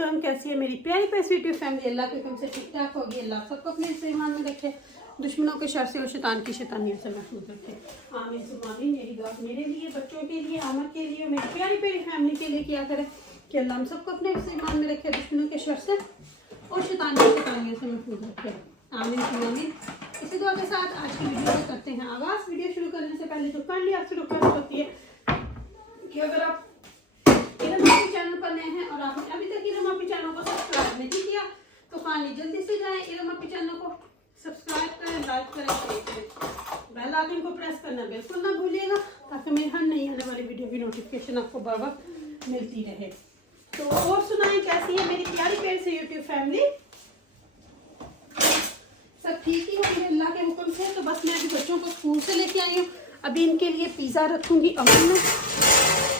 अलैकुम, कैसी है मेरी प्यारी प्यारी यूट्यूब फैमिली। अल्लाह के हुक्म से ठीक ठाक होगी। अल्लाह सबको अपने ईमान में रखे, दुश्मनों के शर से और शैतान की शैतानियों से महफूज रखे। आमीन सुम्मा आमीन। मेरी दुआ मेरे लिए, बच्चों के लिए, आमर के लिए, मेरी प्यारी प्यारी फैमिली के लिए किया करे कि अल्लाह हम सबको अपने ईमान में रखे, दुश्मनों के शर से और शैतान की शैतानियों से महफूज रखे। आमीन सुम्मा आमीन। इसी दुआ के साथ आज की वीडियो को करते हैं आगाज़। वीडियो शुरू करने से पहले जो काइंडली आपसे रिक्वेस्ट होती है कि अगर आप चैनल पर नए हैं और आपने अभी तक इरम अपी चैनल को सब्सक्राइब नहीं किया तो काइंडली जल्दी से जाएं, इरम अपी चैनल को सब्सक्राइब करें, लाइक करें, शेयर करें, बेल आइकन को प्रेस करना बिल्कुल ना भूलिएगा ताकि मेरी हर नई आने वाली वीडियो की नोटिफिकेशन आपको बर वक्त मिलती रहे। तो और सुनाएं, कैसी है मेरी प्यारी प्यारी से यूट्यूब फैमिली? सब ठीक ही होंगे अल्लाह के हुक्म से। तो बस मैं अभी बच्चों को स्कूल से लेके आई हूँ। अभी इनके लिए पिज़्ज़ा रखूँगी अवन में,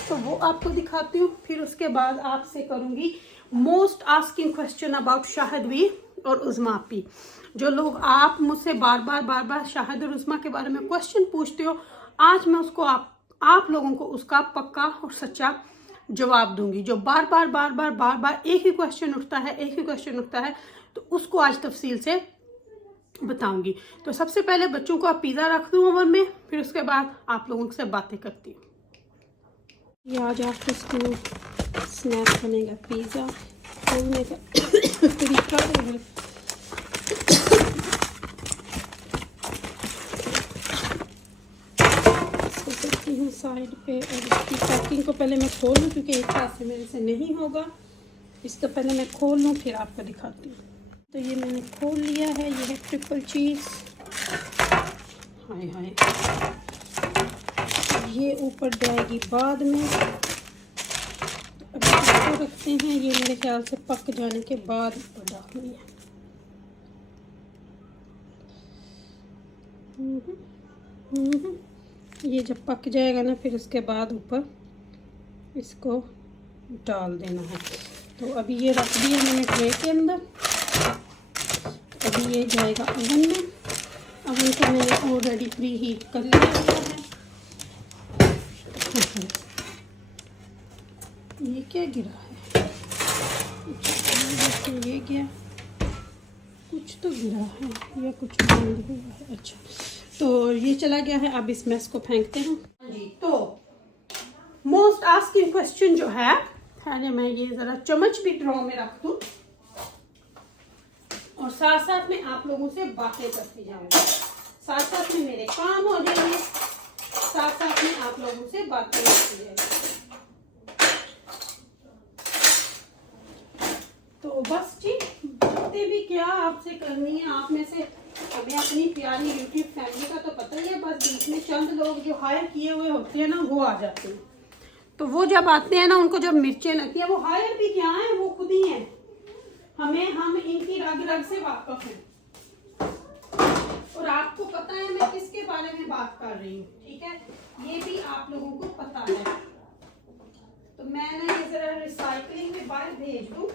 तो वो आपको दिखाती हूँ। फिर उसके बाद आपसे करूँगी most asking question about Shahid और उज़मा अपी। जो लोग आप मुझसे बार बार शाहिद और उज़मा के बारे में क्वेश्चन पूछते हो, आज मैं उसको आप लोगों को उसका पक्का और सच्चा जवाब दूंगी। जो बार बार एक ही क्वेश्चन उठता है तो उसको आज तफसील से बताऊंगी। तो सबसे पहले बच्चों को आप पिज़्ज़ा रख दूँ ओवन में, फिर उसके बाद आप लोगों से बातें करती हूँ। ये आज आपको स्कूल स्नैक बनेगा पिज़्ज़ा खोलने का तरीका है। इसको करती हूँ साइड पे और इसकी पैकिंग को पहले मैं खोल लूँ क्योंकि एक हाथ से मेरे से नहीं होगा। इसको पहले मैं खोल लूँ फिर आपको दिखाती हूँ। तो ये मैंने खोल लिया है। ये है ट्रिपल चीज़। हाय हाय, ये ऊपर जाएगी बाद में। तो अभी इसको रखते हैं। ये मेरे ख्याल से पक जाने के बाद ऊपर डालनी है। ये जब पक जाएगा ना फिर उसके बाद ऊपर इसको डाल देना है। तो अभी ये रख दिया मैंने ट्रे के अंदर। अभी ये जाएगा ओवन में। ओवन को मैंने ऑलरेडी प्री हीट कर लिया है। ये क्या गिरा है? ये क्या, कुछ तो गिरा है या कुछ बंद हुआ है। अच्छा, तो ये चला गया है। अब इस मैस को फेंकते हैं जी। तो मोस्ट आस्किंग क्वेश्चन जो है, मैं ये जरा चम्मच भी ड्रॉ में रख दूं और साथ साथ में आप लोगों से बातें करती जाऊंगी। साथ साथ में मेरे काम हो जाएंगे, साथ साथ में आप लोगों से बातें करती जाएंगी। तो बस जी, बातें भी क्या आपसे करनी है। आप में से हमें अपनी प्यारी यूट्यूब फैमिली का तो पता ही है। बस बीच में चंद लोग जो हायर किए हुए होते हैं ना, वो आ जाते हैं। तो वो जब आते हैं ना, उनको जब मिर्चें लगती हैं, वो हायर भी क्या है, वो खुद ही हैं। हम इनकी रग रग से वाकिफ हैं और आपको पता है मैं किसके बारे में बात कर रही हूँ, ठीक है? ये भी आप लोगों को पता है। तो मैंने ये जरा रिसाइकलिंग में बाहर भेज दूँ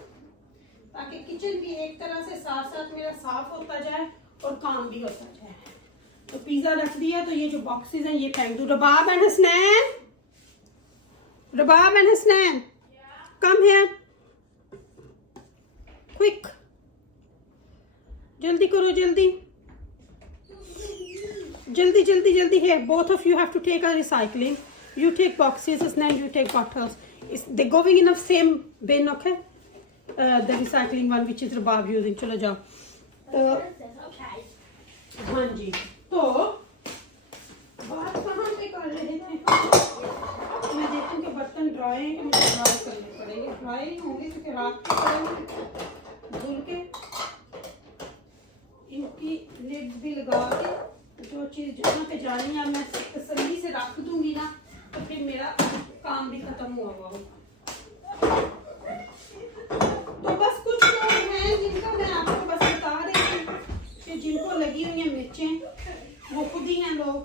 ताकि किचन भी एक तरह से साथ साथ मेरा साफ होता जाए और काम भी होता जाए। तो पिज़्ज़ा रख दिया, तो ये जो बॉक्सेस हैं ये फेंक दूँ। Rabab and Hasnain, Rabab and Hasnain, come here, quick, जल्दी करो, जल्दी जल्दी जल्दी जल्दी। है both of you have to take a recycling. You take boxes, Husnain, you take bottles. They're going in the same bin, okay? The recycling one which is Rabab using. चलो जाओ। हाँ जी, तो बात कहाँ पे कर रहे थे? मैं देखती हूँ कि बर्तन ड्राई हैं कि मुझे ड्राई करने पड़ेंगे। ड्राई नहीं होंगे क्योंकि रात के करेंगे धुल के, इनकी लिड भी लगा के जो चीज़ जहाँ पे जानी है मैं तसल्ली से रख दूंगी ना, तो फिर मेरा काम भी खत्म हुआ होगा। तो बस कुछ लोग हैं जिनका मैं आपको बस बता रही हूँ कि जिनको लगी हुई है मिर्चें, वो खुद ही हैं लोग।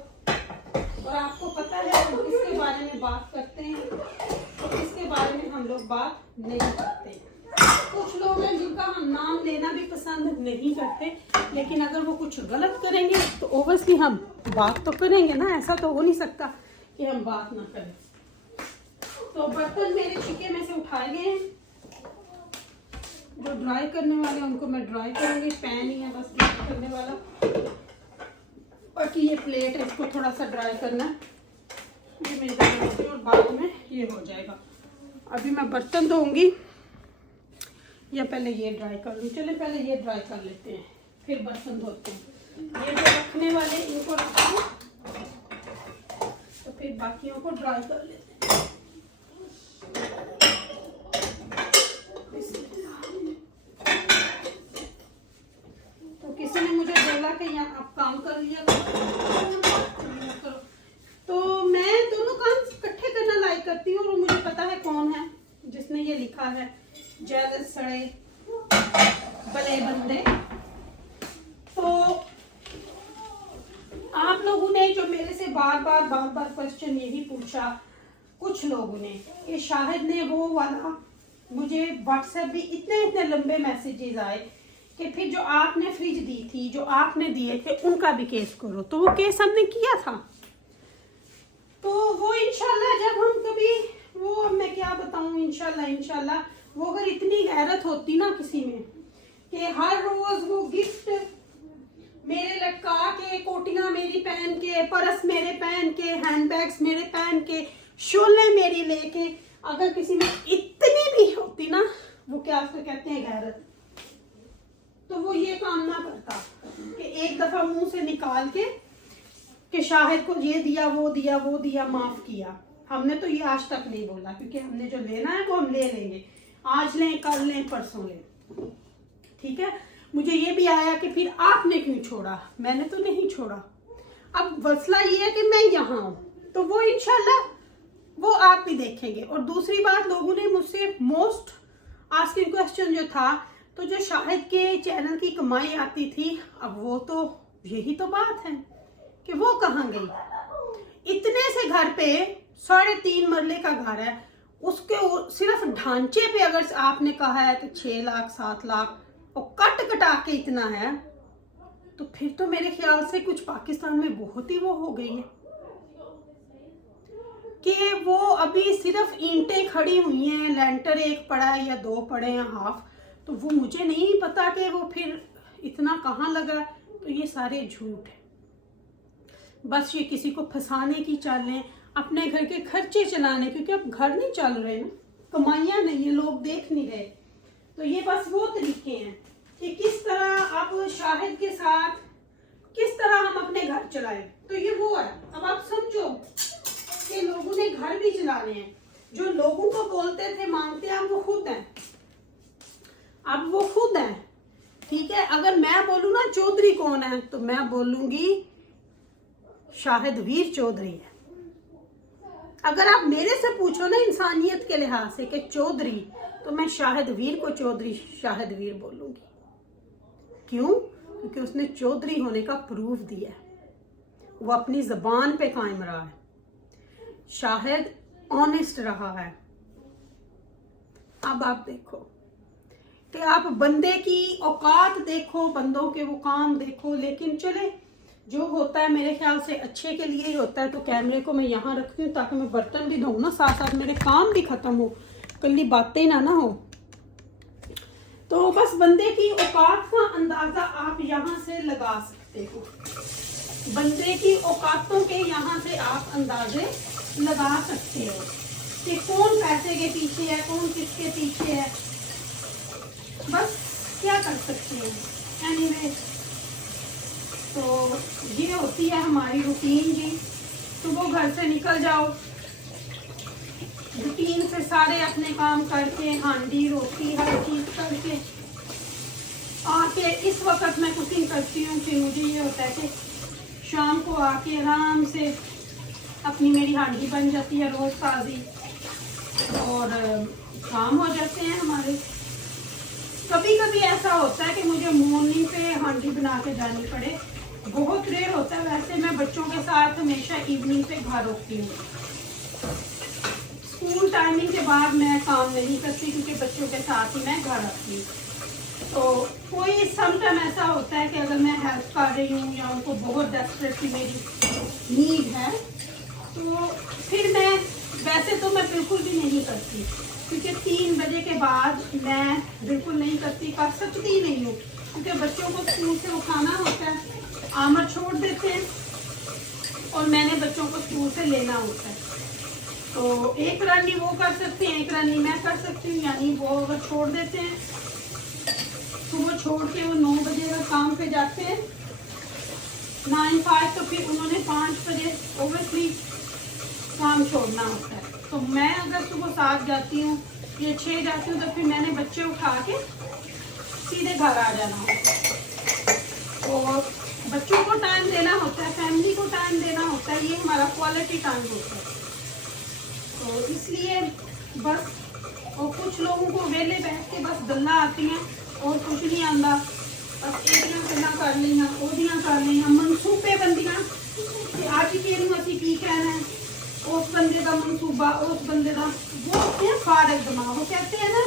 और आपको पता है हम किसके बारे में बात करते हैं और किसके बारे में हम लोग बात नहीं करते। कुछ लोग हैं जिनका हम नाम लेना भी पसंद नहीं करते, लेकिन अगर वो कुछ गलत करेंगे तो ओवरसली हम बात तो करेंगे ना। ऐसा तो हो नहीं सकता कि हम बात ना करें। तो बर्तन मेरे छिके में से उठाए गए हैं जो ड्राई करने वाले उनको मैं ड्राई करूँगी। पैन ही है बस ड्राई करने वाला, बाकी ये प्लेट है इसको थोड़ा सा ड्राई करना है, ये मेरे पास और बाद में ये हो जाएगा। अभी मैं बर्तन धोऊंगी या पहले ये ड्राई कर लूँ? चले पहले ये ड्राई कर लेते हैं फिर बर्तन धोते हैं। ये जो रखने वाले इनको रखते हैं तो फिर बाकियों को ड्राई कर लेते हैं। तो किसी ने मुझे बोला कि यहाँ आप काम कर लिया करो, तो मैं दोनों काम इकट्ठे करना लाइक करती हूँ। और मुझे पता है कौन है जिसने ये लिखा है, जेलस सड़े भले बंदे। तो आप लोगों ने जो मेरे से बार बार क्वेश्चन यही पूछा, कुछ लोगों ने, कि शाहिद ने वो वाला, मुझे व्हाट्सएप भी इतने लंबे मैसेजेस आए कि फिर जो आपने फ्रिज दी थी, जो आपने दिए थे, उनका भी केस करो। तो वो केस हमने किया था, तो वो इंशाल्लाह जब हम कभी, वो अब मैं क्या बताऊं, इंशाल्लाह वो अगर इतनी गैरत होती ना किसी में कि हर रोज वो गिफ्ट मेरे लटका के, कोटियां मेरी पहन के, पर्स मेरे पहन के, हैंडबैग्स मेरे पहन के, शोले मेरी लेके, अगर किसी में इतनी भी होती ना, वो क्या उसको कहते हैं गैरत, तो वो ये काम ना करता कि एक दफा मुंह से निकाल के कि शाहिद को ये दिया, वो दिया, वो दिया, माफ किया। हमने तो ये आज तक नहीं बोला, क्योंकि हमने जो लेना है वो हम ले लेंगे, आज लें, कल लें, परसों लें, ठीक है। मुझे ये भी आया कि फिर आपने क्यों छोड़ा? मैंने तो नहीं छोड़ा। अब मसला ये है कि मैं यहाँ हूँ, तो वो इंशाल्लाह वो आप भी देखेंगे। और दूसरी बात, लोगों ने मुझसे मोस्ट आस्किंग क्वेश्चन जो था, तो जो शाहिद के चैनल की कमाई आती थी, अब वो तो यही तो बात है कि वो कहाँ गई। इतने से घर पे 3.5 मरले का घर है, उसके सिर्फ ढांचे पे अगर आपने कहा है कि 6 लाख 7 लाख और कटा के इतना है, तो फिर तो मेरे ख्याल से कुछ पाकिस्तान में बहुत ही वो हो गई है कि वो अभी सिर्फ ईंटें खड़ी हुई हैं, लेंटर एक पड़ा है या 2 पड़े हैं हाफ, तो वो मुझे नहीं पता कि वो फिर इतना कहाँ लगा। तो ये सारे झूठ है, बस ये किसी को फंसाने की चालें, अपने घर के खर्चे चलाने, क्योंकि अब घर नहीं चल रहे ना, कमाइयां नहीं है, लोग देख नहीं रहे। तो ये बस वो तरीके हैं कि किस तरह अब शाहिद के साथ किस तरह हम अपने घर चलाएं। तो ये वो है। अब आप समझो कि लोगों ने घर भी चलाने हैं, जो लोगों को बोलते थे मांगते हैं, अब वो खुद हैं, अब वो खुद हैं, ठीक है। अगर मैं बोलूँ ना चौधरी कौन है, तो मैं बोलूंगी शाहिद वीर चौधरी है। अगर आप मेरे से पूछो ना इंसानियत के लिहाज से कि चौधरी, तो मैं शाहिद वीर को चौधरी शाहिद वीर बोलूंगी। क्यों? क्योंकि उसने चौधरी होने का प्रूफ दिया है, वो अपनी जबान पे कायम रहा है, शाहिद ऑनेस्ट रहा है। अब आप देखो कि आप बंदे की औकात देखो, बंदों के वो काम देखो, लेकिन चले जो होता है मेरे ख्याल से अच्छे के लिए ही होता है। तो कैमरे को मैं यहाँ रखती हूँ ताकि मैं बर्तन भी धोऊँ ना, साथ साथ मेरे काम भी खत्म हो, कल्ली बातें ना हो। तो बस बंदे की औकात का अंदाजा आप यहाँ से लगा सकते हो, बंदे की औकातों के यहाँ से आप अंदाजे लगा सकते हो कि कौन पैसे के पीछे है, कौन किसके पीछे है। बस क्या कर सकते हो। एनीवे, तो ये होती है हमारी रूटीन जी। सुबह घर से निकल जाओ, रूटीन से सारे अपने काम करके, हांडी रोटी हर चीज करके आके इस वक्त मैं कुकिंग करती हूँ। फिर मुझे ये होता है कि शाम को आके आराम से अपनी मेरी हांडी बन जाती है रोज ताज़ी, और काम हो जाते हैं हमारे। कभी कभी ऐसा होता है कि मुझे मॉर्निंग पे हांडी बना के जानी पड़े, बहुत रेयर होता है। वैसे मैं बच्चों के साथ हमेशा इवनिंग पे घर होती हूँ, स्कूल टाइमिंग के बाद मैं काम नहीं करती क्योंकि बच्चों के साथ ही मैं घर आती हूँ। तो कोई समटाइम ऐसा होता है कि अगर मैं हेल्प कर रही हूँ या उनको बहुत डेस्परेटली मेरी नीड है, तो फिर मैं, वैसे तो मैं बिल्कुल भी नहीं करती, क्योंकि 3 बजे के बाद मैं बिल्कुल नहीं करती, कर सकती नहीं हूँ, क्योंकि बच्चों को स्कूल से उठाना होता है, आमर छोड़ देते हैं और मैंने बच्चों को स्कूल से लेना होता है। तो एक रानी वो कर सकते हैं, एक रानी मैं कर सकती हूँ, यानी वो अगर छोड़ देते हैं सुबह छोड़ के वो 9 बजे अगर काम पे जाते हैं 9-5, तो फिर उन्होंने 5 बजे ओबियसली काम छोड़ना होता है। तो मैं अगर सुबह 7 जाती हूँ या 6 जाती हूँ तो फिर मैंने बच्चे उठा के सीधे घर आ जाना होता है। तो बच्चों को टाइम देना होता है, फैमिली को टाइम देना होता है, ये हमारा क्वालिटी टाइम होता है। तो इसलिए बस, और कुछ लोगों को वेले बैठ के बस गल्ला आती हैं और कुछ नहीं आंदा, बस एक गल्ला कर लिया, ओदियां कर लिया, मनसूबे बंदियां आज के असी की कहना है, उस बंदे का मनसूबा, उस बंदे का, वो होते हैं फारग दिमाग। वो कहते हैं ना,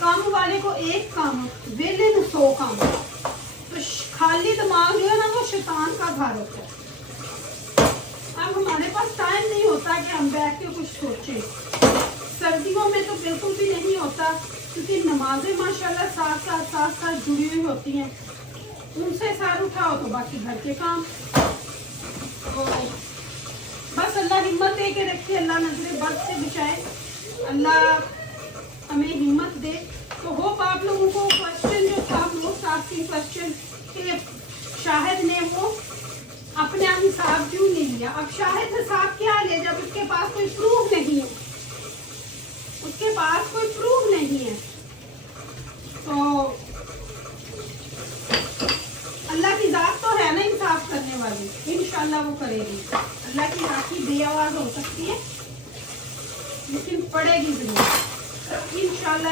काम वाले को एक काम, वेले में 100 काम। तो खाली दिमाग जो है ना, वो शैतान का घर होता है। अब हमारे पास टाइम नहीं होता कि हम बैठ के कुछ सोचें। सर्दियों में तो बिल्कुल भी नहीं होता, क्योंकि नमाजें माशाल्लाह साथ जुड़ी हुई होती हैं, उनसे सार उठाओ तो बाकी घर के काम। तो बस अल्लाह हिम्मत दे के रखे, अल्लाह नजरे बद से बचाए, अल्लाह हमें हिम्मत दे। तो होप आप लोगों को क्वेश्चन जो था, मोस्ट आस्किंग क्वेश्चन, कि शाहिद ने वो अपने आप हिसाब क्यों नहीं लिया। अब शाहिद हिसाब क्या ले जब उसके पास कोई प्रूफ नहीं है, उसके पास कोई प्रूफ नहीं है। तो अल्लाह की जात तो है ना इंसाफ करने वाली, इंशाल्लाह वो करेगी। अल्लाह की राखी बेआवाज हो सकती है लेकिन पड़ेगी जरूर,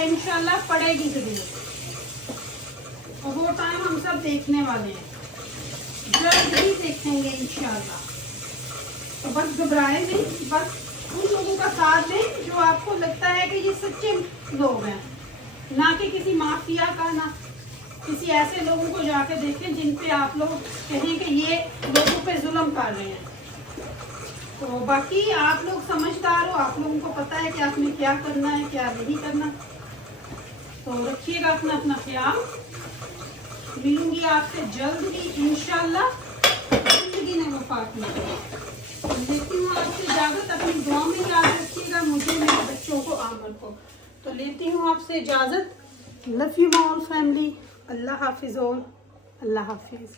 इंशाल्लाह पड़ेगी जरूर। और वो टाइम हम सब देखने वाले हैं, जल्द ही देखेंगे इंशाल्लाह। तो बस घबराए नहीं, बस उन लोगों का साथ दें जो आपको लगता है कि ये सच्चे लोग हैं, ना कि किसी माफिया का, ना किसी ऐसे लोगों को जाके देखें जिन पे आप लोग कहें कि ये लोगों पे जुल्म कर रहे हैं। तो बाकी आप लोग समझदार हो, आप लोगों को पता है कि आपने क्या करना है, क्या नहीं करना। तो रखिएगा अपना अपना ख्याल। मिलूंगी आपसे जल्द ही इंशाल्लाह, जिंदगी ने वफात में। लेती हूँ आपसे इजाजत, अपनी दुआ में याद रखिएगा मुझे, मेरे बच्चों को, आमर को। तो लेती हूँ आपसे इजाजत। Love you all family. अल्लाह हाफिज़ और अल्लाह हाफिज़।